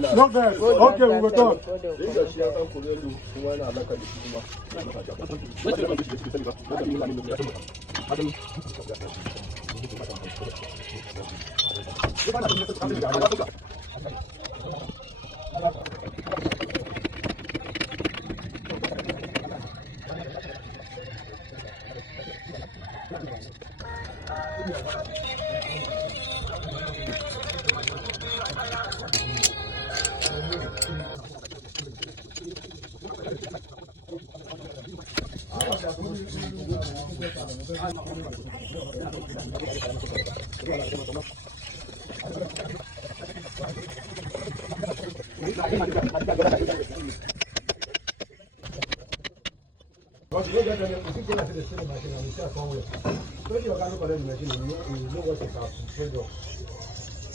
Not bad. Okay, we were done. But you don't get any, if you go to the same machine and you sell somewhere, when you can look at the machine, you know what it has to trade off.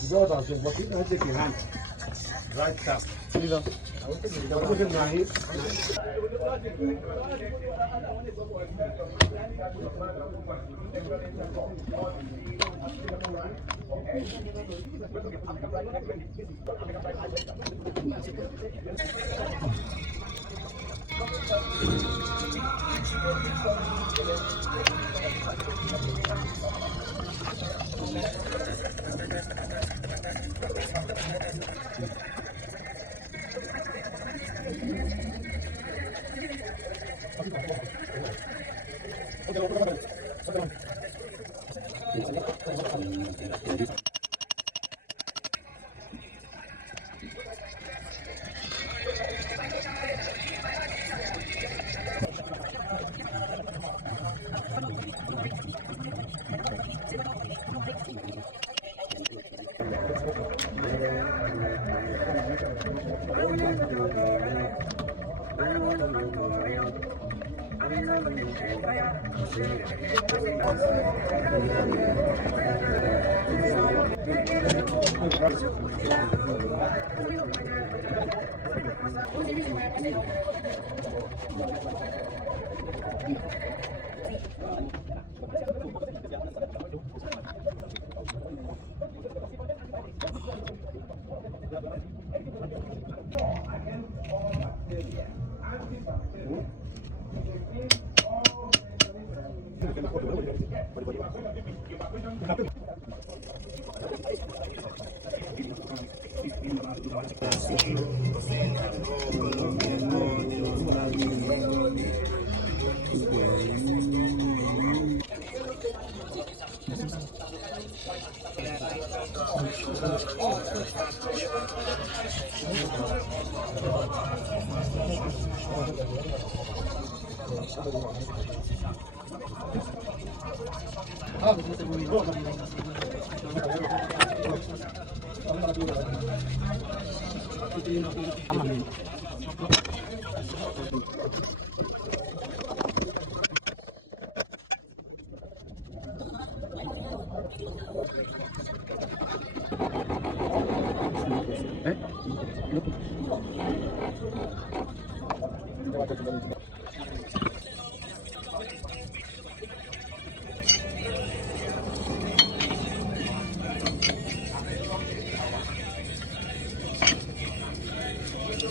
You know what I'm saying, but you don't take your hand, right tap. You know, I will take my hand.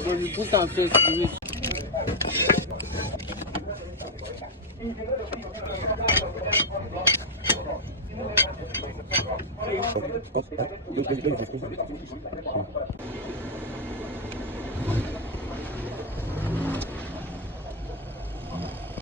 When you put on face, you will.